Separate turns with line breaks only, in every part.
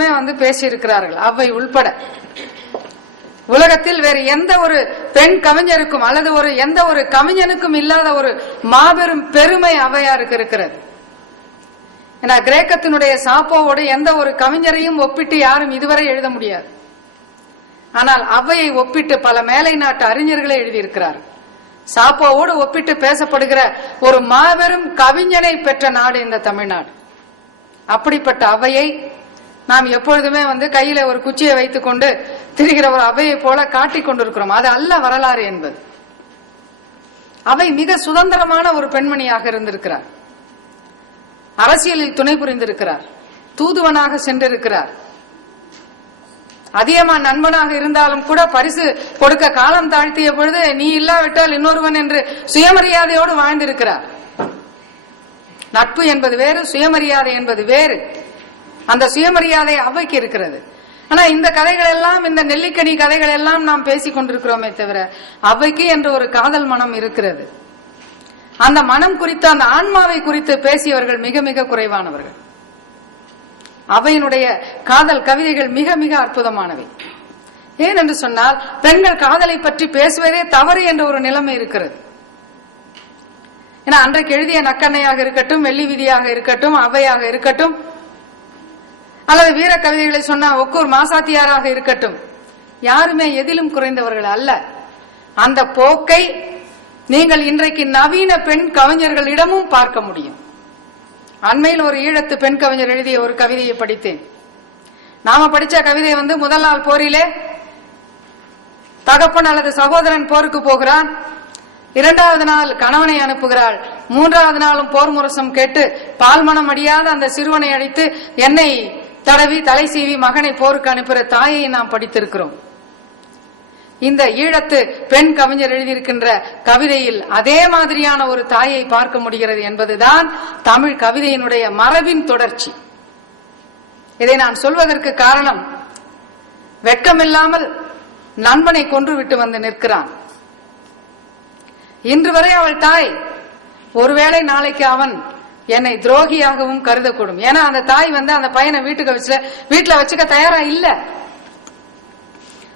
மட்டுமே வந்து பேசியிருக்கிறார்கள் அவை உள்பட. உலகத்தில் வேறு எந்த ஒரு பெண் கவிஞருக்கும் அல்லது ஒரு எந்த ஒரு கவிஞனுக்கும் இல்லாத ஒரு மாபெரும் பெருமை அவையாருக்கு இருக்கிறது. ஏன்னா கிரேக்கத்தினுடைய சாப்போவோடு எந்த ஒரு கவிஞரையும் ஒப்பிட்டு யாரும் இதுவரை எழுத முடியாது. ஆனால் அவையை ஒப்பிட்டு பல மேலை நாட்டு அறிஞர்களே எழுதியிருக்கிறார். சாப்போவோடு ஒப்பிட்டு பேசப்படுகிற ஒரு மாபெரும் கவிஞனை பெற்ற நாடு இந்த தமிழ்நாடு. அப்படிப்பட்ட அவையை நாம் எப்பொழுதுமே வந்து கையில ஒரு குச்சியை வைத்துக் கொண்டு திரிகிற ஒரு அவையை போல காட்டிக் கொண்டிருக்கிறோம். அது அல்ல வரலாறு என்பது. அவை மிக சுதந்திரமான ஒரு பெண்மணியாக இருந்திருக்கிறார். அரசியலில் துணை புரிந்திருக்கிறார். தூதுவனாக சென்றிருக்கிறார். அதிகமா நண்பனாக இருந்தாலும் கூட பரிசு கொடுக்க காலம் தாழ்த்திய பொழுது நீ இல்லாவிட்டால் இன்னொருவன் என்று சுயமரியாதையோடு வாழ்ந்திருக்கிறார். நட்பு என்பது வேறு சுயமரியாதை என்பது வேறு. அந்த சுயமரியாதை அவைக்கு இருக்கிறது. ஆனா இந்த கதைகள் எல்லாம் இந்த நெல்லிக்கனி கதைகள் எல்லாம் நாம் பேசிக் கொண்டிருக்கிறோமே தவிர அவைக்கு என்ற ஒரு காதல் மனம் இருக்கிறது. அந்த மனம் குறித்து அந்த ஆன்மாவை குறித்து பேசியவர்கள் மிக மிக குறைவானவர்கள். அவையினுடைய காதல் கவிதைகள் மிக மிக அற்புதமானவை. ஏன் என்று சொன்னால் பெண்கள் காதலை பற்றி பேசுவதே தவறு என்ற ஒரு நிலைமை இருக்கிறது. ஏன்னா அன்றைக்கு எழுதிய நக்கண்ணையாக இருக்கட்டும் வெள்ளி விதியாக இருக்கட்டும் அவையாக இருக்கட்டும் அல்லது வீர கவிதைகளை சொன்ன ஒக்கூர் மாசாத்தியாராக இருக்கட்டும். யாருமே எதிலும் குறைந்தவர்கள் அல்ல. அந்த போக்கை நீங்கள் இன்றைக்கு நவீன பெண் கவிஞர்களிடமும் பார்க்க முடியும். அண்மையில் ஒரு ஈழத்து பெண் கவிஞர் எழுதிய ஒரு கவிதையை படித்தேன். நாம படிச்ச கவிதை வந்து முதல் நாள் போரிலே தகப்பன் அல்லது சகோதரன் போருக்கு போகிறான். இரண்டாவது நாள் கணவனை அனுப்புகிறாள். மூன்றாவது நாளும் போர் முரசம் கேட்டு பால்மனம் அடியாத அந்த சிறுவனை அடித்து என்னை தடவி தலை சீவி மகனை போருக்கு அனுப்புகிற தாயை நாம் படித்திருக்கிறோம். இந்த ஈழத்து பெண் கவிஞர் எழுதியிருக்கின்ற கவிதையில் அதே மாதிரியான ஒரு தாயை பார்க்க முடிகிறது என்பதுதான் தமிழ் கவிதையினுடைய மரபின் தொடர்ச்சி. இதை நான் சொல்வதற்கு காரணம் வெட்கமில்லாமல் நண்பனை கொன்று விட்டு வந்து நிற்கிறான். இன்று வரை அவள் தாய் ஒருவேளை நாளைக்கு அவன் என்னை துரோகியாகவும் கருதக்கூடும். ஏன்னா அந்த தாய் வந்து அந்த பையனை வீட்டுக்கு வச்சு வீட்டுல வச்சுக்க தயாரா இல்ல.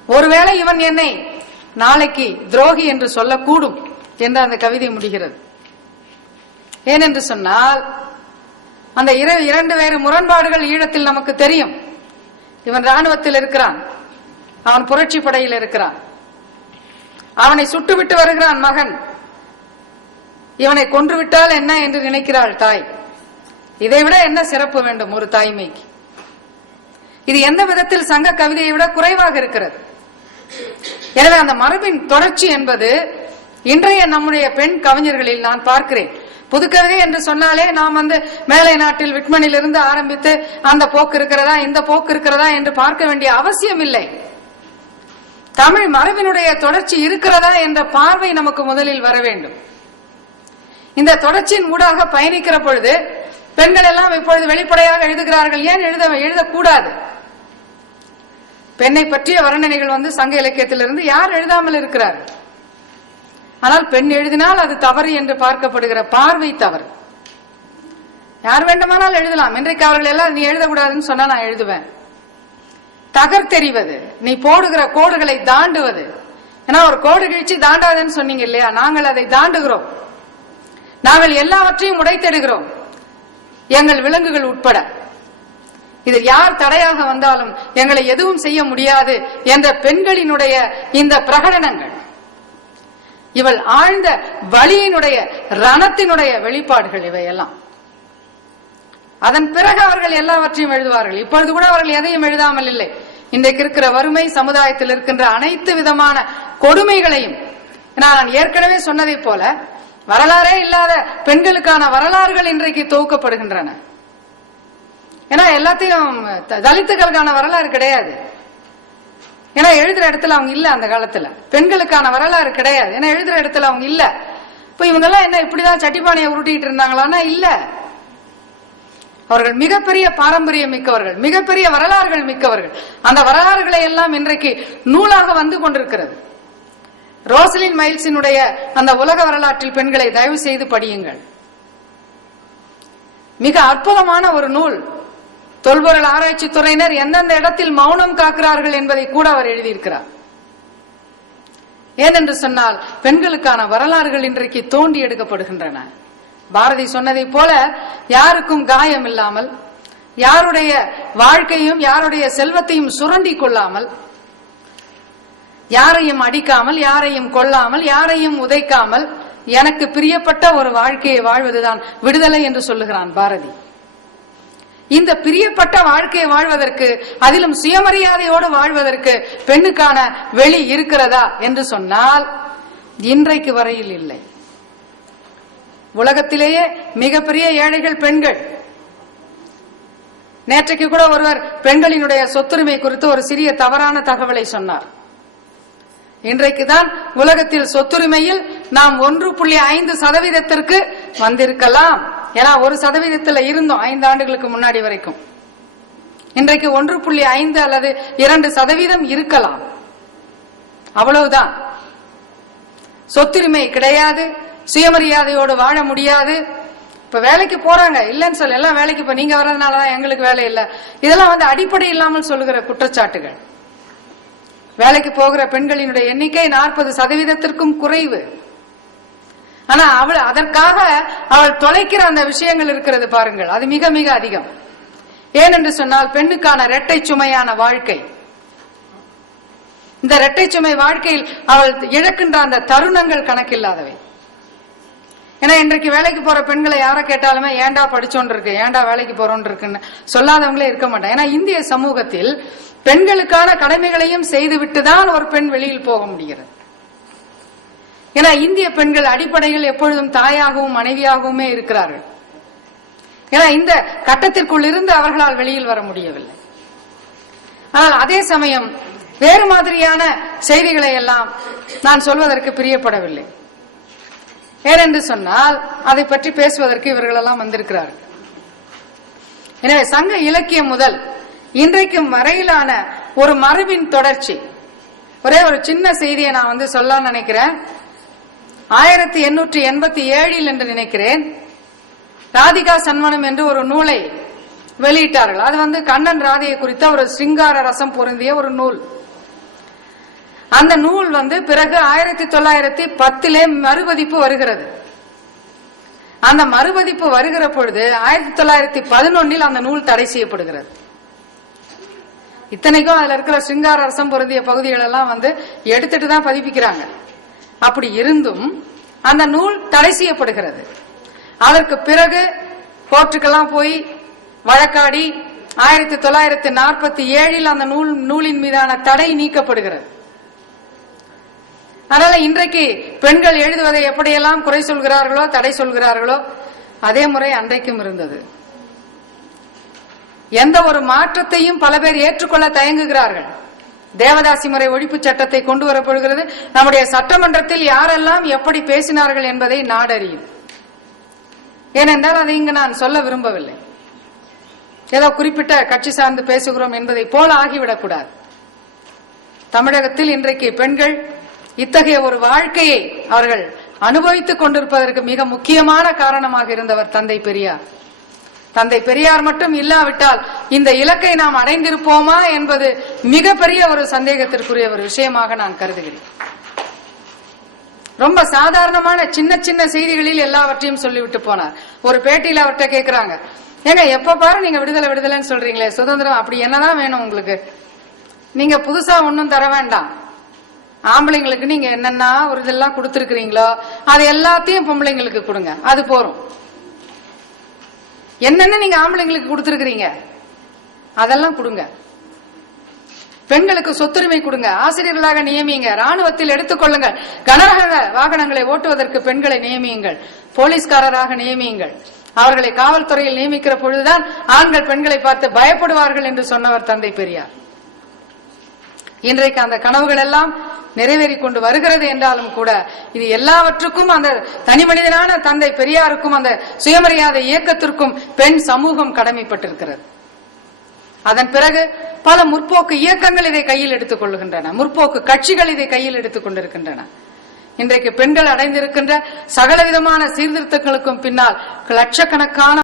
ஒருவேளை இவன் என்னை நாளைக்கு துரோகி என்று சொல்லக்கூடும் என்று அந்த கவிதை முடிகிறது. ஏனென்று சொன்னால் அந்த இர- இரண்டு வேறு முரண்பாடுகள் ஈழத்தில் நமக்கு தெரியும். இவன் ராணுவத்தில் இருக்கிறான். அவன் புரட்சி படையில் இருக்கிறான். அவனை சுட்டுவிட்டு வருகிறான் மகன். இவனை கொன்றுவிட்டால் என்ன என்று நினைக்கிறாள் தாய். இதைவிட என்ன சிறப்பு வேண்டும் ஒரு தாய்மைக்கு? இது எந்த விதத்தில் சங்க கவிதையை விட குறைவாக இருக்கிறது? எனவே அந்த மரபின் தொடர்ச்சி என்பது இன்றைய நம்முடைய பெண் கவிஞர்களில் நான் பார்க்கிறேன். புதுக்கவிதை என்று சொன்னாலே நாம் வந்து மேலை நாட்டில் விட்மனிலிருந்து ஆரம்பித்து அந்த போக்கு இருக்கிறதா இந்த போக்கு இருக்கிறதா என்று பார்க்க வேண்டிய அவசியம் இல்லை. தமிழ் மரபினுடைய தொடர்ச்சி இருக்கிறதா என்ற பார்வை நமக்கு முதலில் வர வேண்டும். இந்த தொடர்ச்சியின் ஊடாக பயணிக்கிற பொழுது பெண்கள் எல்லாம் இப்பொழுது வெளிப்படையாக எழுதுகிறார்கள். ஏன் எழுத எழுதக்கூடாது? பெண்ணை பற்றிய வர்ணனைகள் வந்து சங்க இலக்கியத்திலிருந்து யார் எழுதாமல் இருக்கிறார்? ஆனால் பெண் எழுதினால் அது தவறு என்று பார்க்கப்படுகிற பார்வை தவறு. யார் வேண்டுமானால் எழுதலாம். இன்றைக்கு அவர்கள் எல்லாம் நீ எழுதக்கூடாதுன்னு சொன்னா நான் எழுதுவேன். தகர்த்தெறிவது நீ போடுகிற கோடுகளை தாண்டுவது. ஏன்னா ஒரு கோடு கிழிச்சு தாண்டாதுன்னு சொன்னீங்க இல்லையா? நாங்கள் அதை தாண்டுகிறோம். நாங்கள் எல்லாவற்றையும் உடைத்தெடுகிறோம். எங்கள் விலங்குகள் உட்பட. இதில் யார் தடையாக வந்தாலும் எங்களை எதுவும் செய்ய முடியாது என்ற பெண்களினுடைய இந்த பிரகடனங்கள். இவள் ஆழ்ந்த வழியினுடைய ரணத்தினுடைய வெளிப்பாடுகள் இவையெல்லாம். அதன் பிறகு அவர்கள் எல்லாவற்றையும் எழுதுவார்கள். இப்பொழுது கூட அவர்கள் எதையும் எழுதாமல் இல்லை. இன்றைக்கு இருக்கிற வறுமை சமுதாயத்தில் இருக்கின்ற அனைத்து விதமான கொடுமைகளையும் நான் ஏற்கனவே சொன்னதை போல வரலாறே இல்லாத பெண்களுக்கான வரலாறுகள் இன்றைக்கு தொகுக்கப்படுகின்றன. ஏன்னா எல்லாத்தையும் தலித்துகளுக்கான வரலாறு கிடையாது. ஏன்னா எழுதுற இடத்துல அவங்க இல்ல அந்த காலத்துல. பெண்களுக்கான வரலாறு கிடையாது. ஏன்னா எழுதுற இடத்துல அவங்க இல்ல. இப்ப இவங்க எல்லாம் என்ன இப்படிதான் சட்டிப்பானையை உருட்டிட்டு இருந்தாங்களான்னா இல்ல. அவர்கள் மிகப்பெரிய பாரம்பரியம் மிக்கவர்கள் மிகப்பெரிய வரலாறுகள் மிக்கவர்கள். அந்த வரலாறுகளை எல்லாம் இன்றைக்கு நூலாக வந்து கொண்டிருக்கிறது. ரோசலின் மைல்ஸினுடைய அந்த உலக வரலாற்றில் பெண்களை தயவு செய்து படியுங்கள். மிக அற்புதமான ஒரு நூல். தொல்பொருள் ஆராய்ச்சி துறையினர் எந்தெந்த இடத்தில் மௌனம் காக்கிறார்கள் என்பதை கூட அவர் எழுதியிருக்கிறார். ஏனென்று சொன்னால் பெண்களுக்கான வரலாறுகள் இன்றைக்கு தோண்டி எடுக்கப்படுகின்றன. பாரதி சொன்னதைப் போல யாருக்கும் காயம் இல்லாமல் யாருடைய வாழ்க்கையும் யாருடைய செல்வத்தையும் சுரண்டி கொள்ளாமல் யாரையும் அடிக்காமல் யாரையும் கொல்லாமல் யாரையும் உதைக்காமல் எனக்கு பிரியப்பட்ட ஒரு வாழ்க்கையை வாழ்வதுதான் விடுதலை என்று சொல்லுகிறான் பாரதி. இந்த பிரியப்பட்ட வாழ்க்கையை வாழ்வதற்கு அதிலும் சுயமரியாதையோடு வாழ்வதற்கு பெண்ணுக்கான வெளி இருக்கிறதா என்று சொன்னால் இன்றைக்கு வரையில் இல்லை. உலகத்திலேயே மிகப்பெரிய ஏழைகள் பெண்கள். நேற்றைக்கு கூட ஒருவர் பெண்களினுடைய சொத்துரிமை குறித்து ஒரு சிறிய தவறான தகவலை சொன்னார். இன்றைக்கு தான் உலகத்தில் சொத்துரிமையில் நாம் ஒன்று புள்ளி ஐந்து சதவீதத்திற்கு வந்திருக்கலாம். ஏன்னா ஒரு சதவீதத்தில் இருந்தோம் ஐந்து ஆண்டுகளுக்கு முன்னாடி வரைக்கும். இன்றைக்கு ஒன்று புள்ளி ஐந்து அல்லது இரண்டு சதவீதம் இருக்கலாம். அவ்வளவுதான். சொத்துரிமை கிடையாது சுயமரியாதையோடு வாழ முடியாது. இப்ப வேலைக்கு போறாங்க இல்லைன்னு சொல்ல எல்லாம் வேலைக்கு இப்ப நீங்க வர்றதுனாலதான் எங்களுக்கு வேலை இல்லை. இதெல்லாம் வந்து அடிப்படை இல்லாமல் சொல்லுகிற குற்றச்சாட்டுகள். வேலைக்கு போகிற பெண்களினுடைய எண்ணிக்கை நாற்பது சதவீதத்திற்கும் குறைவு. ஆனா அவள் அதற்காக அவள் தொலைக்கிற அந்த விஷயங்கள் இருக்கிறது பாருங்கள். அது மிக மிக அதிகம். ஏனென்று சொன்னால் பெண்ணுக்கான இரட்டை சுமையான வாழ்க்கை. இந்த இரட்டை சுமை வாழ்க்கையில் அவள் இழக்கின்ற அந்த தருணங்கள் கணக்கில்லாதவை. ஏன்னா இன்றைக்கு வேலைக்கு போற பெண்களை யாரை கேட்டாலுமே ஏன்டா படிச்சோன்னு இருக்கு? ஏன்டா வேலைக்கு போறோன்னு இருக்குன்னு? சொல்லாதவங்களே இருக்க மாட்டேன் ஏன்னா இந்திய சமூகத்தில் பெண்களுக்கான கடமைகளையும் செய்துவிட்டு தான் ஒரு பெண் வெளியில் போக முடிகிறது. ஏன்னா இந்திய பெண்கள் அடிப்படையில் எப்பொழுதும் தாயாகவும் மனைவியாகவுமே இருக்கிறார்கள். ஏன்னா இந்த கட்டத்திற்குள் இருந்து அவர்களால் வெளியில் வர முடியவில்லை. ஆனால் அதே சமயம் வேறு மாதிரியான செய்திகளை எல்லாம் நான் சொல்வதற்கு பிரியப்படவில்லை. ஏனென்று சொன்னால் அதை பற்றி பேசுவதற்கு இவர்களெல்லாம் வந்திருக்கிறார்கள். எனவே சங்க இலக்கியம் முதல் இன்றைக்கும் வரையிலான ஒரு மரபின் தொடர்ச்சி. ஒரே ஒரு சின்ன செய்தியை நான் வந்து சொல்ல நினைக்கிறேன். ஆயிரத்தி எண்ணூற்றி எண்பத்தி ஏழில் என்று நினைக்கிறேன். ராதிகா சன்மனம் என்று ஒரு நூலை வெளியிட்டார்கள். அது வந்து கண்ணன் ராதையை குறித்த ஒரு சிங்கார ரசம் பொருந்திய ஒரு நூல். அந்த நூல் வந்து பிறகு ஆயிரத்தி தொள்ளாயிரத்தி பத்திலே மறுபதிப்பு வருகிறது. அந்த மறுபதிப்பு வருகிற பொழுது ஆயிரத்தி தொள்ளாயிரத்தி பதினொன்னில் அந்த நூல் தடை செய்யப்படுகிறது. இத்தனைக்கும் அதுல இருக்கிற சிங்கார அரசம் பொருந்திய பகுதிகள் எல்லாம் வந்து எடுத்துட்டு தான் பதிப்பிக்கிறாங்க. அப்படி இருந்தும் அந்த நூல் தடை செய்யப்படுகிறது. அதற்கு பிறகு கோர்ட்டுக்கெல்லாம் போய் வழக்காடி ஆயிரத்தி தொள்ளாயிரத்தி நாற்பத்தி ஏழில் அந்த நூல் நூலின் மீதான தடை நீக்கப்படுகிறது. அதனால இன்றைக்கு பெண்கள் எழுதுவதை எப்படியெல்லாம் குறை சொல்கிறார்களோ தடை சொல்கிறார்களோ அதே முறை அன்றைக்கும் இருந்தது. எந்த ஒரு மாற்றத்தையும் பல பேர் ஏற்றுக்கொள்ள தயங்குகிறார்கள். தேவதாசி முறை ஒழிப்பு சட்டத்தை கொண்டு வரப்படுகிறது நம்முடைய சட்டமன்றத்தில் யாரெல்லாம் எப்படி பேசினார்கள் என்பதை நாடறியும். ஏனென்றால் அதை இங்கு நான் சொல்ல விரும்பவில்லை. ஏதோ குறிப்பிட்ட கட்சி சார்ந்து பேசுகிறோம் என்பதை போல ஆகிவிடக்கூடாது. தமிழகத்தில் இன்றைக்கு பெண்கள் இத்தகைய ஒரு வாழ்க்கையை அவர்கள் அனுபவித்துக் கொண்டிருப்பதற்கு மிக முக்கியமான காரணமாக இருந்தவர் தந்தை பெரியார். தந்தை பெரியார் மட்டும் இல்லாவிட்டால் இந்த இலக்கை நாம் அடைந்திருப்போமா என்பது மிகப்பெரிய ஒரு சந்தேகத்திற்குரிய ஒரு விஷயமாக நான் கருதுகிறேன். ரொம்ப சாதாரணமான சின்ன சின்ன செய்திகளில் எல்லாவற்றையும் சொல்லிவிட்டு போனார். ஒரு பேட்டியில அவர்கிட்ட கேக்குறாங்க. ஏங்க எப்ப பாரு நீங்க விடுதலை விடுதலைன்னு சொல்றீங்களே சுதந்திரம் அப்படி என்னதான் வேணும் உங்களுக்கு? நீங்க புதுசா ஒன்னும் தர வேண்டாம். ஆம்பளைங்களுக்கு நீங்க என்னென்ன ஒரு இதெல்லாம் கொடுத்துருக்கீங்களோ அது எல்லாத்தையும் பொம்பளைங்களுக்கு கொடுங்க. அது போறோம் என்னென்ன நீங்க ஆம்பளைங்களுக்கு கொடுத்துருக்கீங்க அதெல்லாம் கொடுங்க. பெண்களுக்கு சொத்துரிமை கொடுங்க. ஆசிரியர்களாக நியமியுங்க. ராணுவத்தில் எடுத்துக்கொள்ளுங்கள் கனரக வாகனங்களை ஓட்டுவதற்கு பெண்களை நியமியுங்கள். போலீஸ்காரராக நியமியுங்கள். அவர்களை காவல்துறையில் நியமிக்கிற பொழுதுதான் ஆண்கள் பெண்களை பார்த்து பயப்படுவார்கள் என்று சொன்னவர் தந்தை பெரியார். இன்றைக்கு அந்த கனவுகள் எல்லாம் நிறைவேறி கொண்டு வருகிறது என்றாலும் கூட இது எல்லாவற்றுக்கும் அந்த தனி மனிதனான தந்தை பெரியாருக்கும் அந்த சுயமரியாதை இயக்கத்திற்கும் பெண் சமூகம் கடமைப்பட்டிருக்கிறது. அதன் பிறகு பல முற்போக்கு இயக்கங்கள் இதை கையில் எடுத்துக் கொள்ளுகின்றன. முற்போக்கு கட்சிகள் இதை கையில் எடுத்துக் கொண்டிருக்கின்றன. இன்றைக்கு பெண்கள் அடைந்திருக்கின்ற சகலவிதமான சீர்திருத்தங்களுக்கும் பின்னால் லட்சக்கணக்கான